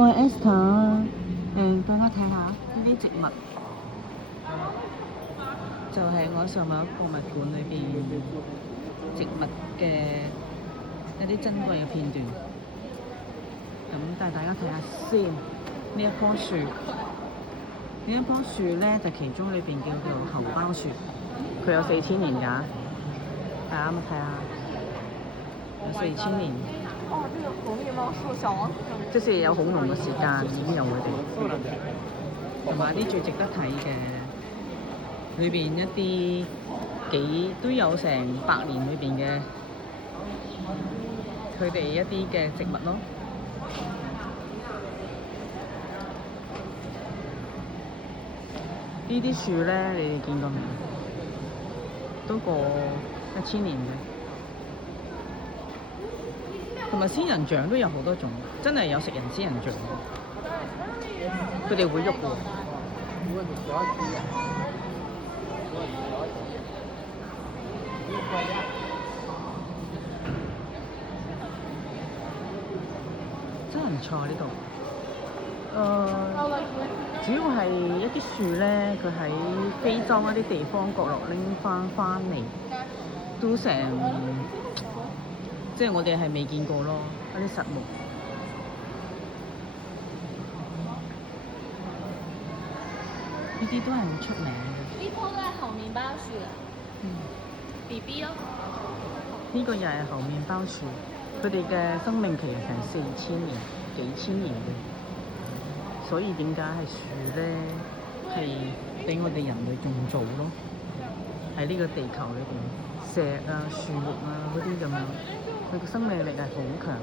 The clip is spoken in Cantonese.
我係 Esther，大家睇下呢啲植物，就係我上網博物館裏邊植物嘅一啲珍貴嘅片段。咁帶大家睇下先，呢一棵樹，呢一棵樹咧就其中裏邊叫做猴包樹，佢有4000年㗎，大家咪睇下，有4000年。哦，這個紅面包樹，小王子上面。即是有好濃嘅時間已經有佢哋，同埋啲最值得睇嘅，裏邊一啲幾都有成100年裏邊嘅佢哋一啲嘅植物咯。呢啲樹咧，你哋見過未？都過1000年嘅。同埋仙人掌都有好多種，真係有食人仙人掌，佢哋會喐喎。真係唔錯呢度。主要係一啲樹咧，佢喺非洲一啲地方角落拎翻嚟，都成。即係我哋係未見過咯，一啲實木。呢啲都係好出名嘅。呢棵都係猴麵包樹啊。BB 咯。呢個又係猴麵包樹，佢哋嘅生命期係成4000年、幾千年嘅。所以點解係樹咧？係俾我哋人類種造咯。喺呢個地球裏邊，石啊、樹木啊嗰啲咁樣。佢嘅生命力係好強。